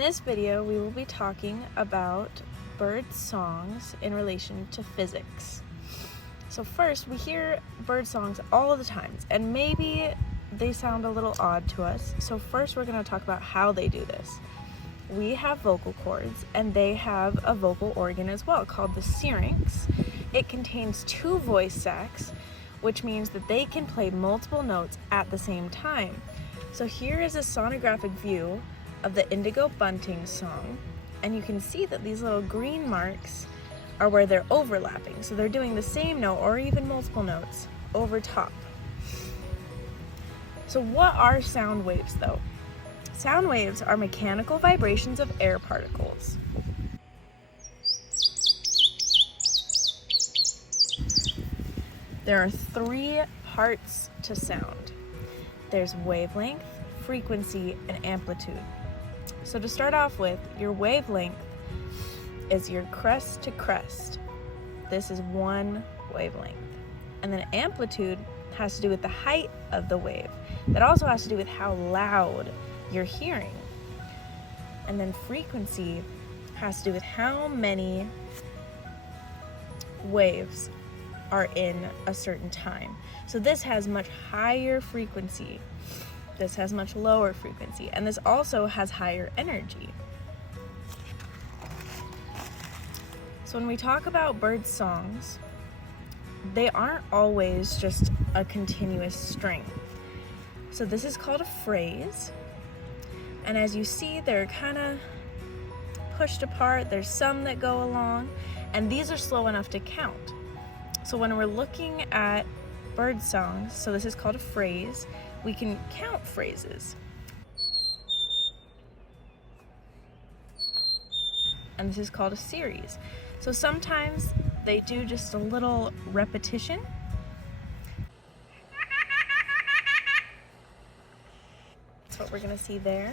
this video, we will be talking about bird songs in relation to physics. So first, we hear bird songs all the time, and maybe they sound a little odd to us. So first, we're going to talk about how they do this. We have vocal cords, and they have a vocal organ as well called the syrinx. It contains 2 voice sacs, which means that they can play multiple notes at the same time. So here is a sonographic view of the indigo bunting song, and you can see that these little green marks are where they're overlapping. So they're doing the same note or even multiple notes over top. So what are sound waves though? Sound waves are mechanical vibrations of air particles. There are 3 parts to sound. There's wavelength, frequency, and amplitude. So to start off with, your wavelength is your crest to crest. This is 1 wavelength. And then amplitude has to do with the height of the wave. That also has to do with how loud you're hearing. And then frequency has to do with how many waves are in a certain time. So this has much higher frequency. This has much lower frequency. And this also has higher energy. So when we talk about bird songs, they aren't always just a continuous string. So this is called a phrase. And as you see, they're kind of pushed apart. There's some that go along, and these are slow enough to count. So when we're looking at bird songs, so this is called a phrase, we can count phrases. And this is called a series. So sometimes they do just a little repetition. That's what we're gonna see there.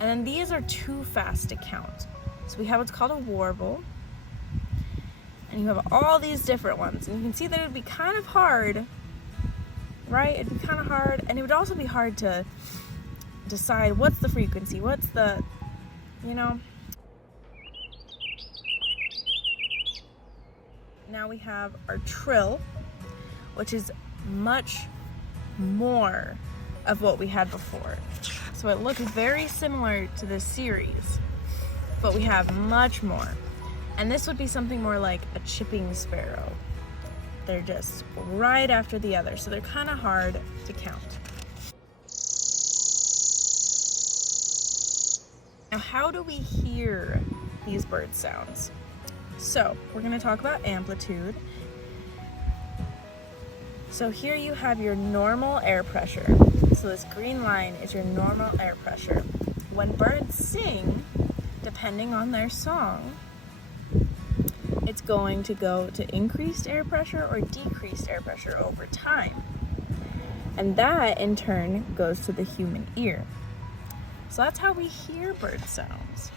And then these are too fast to count. So we have what's called a warble. And you have all these different ones. And you can see that it would be kind of hard, right? It'd be kind of hard. And it would also be hard to decide what's the frequency, what's the, you know. Now we have our trill, which is much more of what we had before. So it looks very similar to this series, but we have much more. And this would be something more like a chipping sparrow. They're just right after the other, so they're kind of hard to count. Now, how do we hear these bird sounds? So we're going to talk about amplitude. So here you have your normal air pressure. So this green line is your normal air pressure. When birds sing, depending on their song, it's going to go to increased air pressure or decreased air pressure over time. And that in turn goes to the human ear. So that's how we hear bird sounds.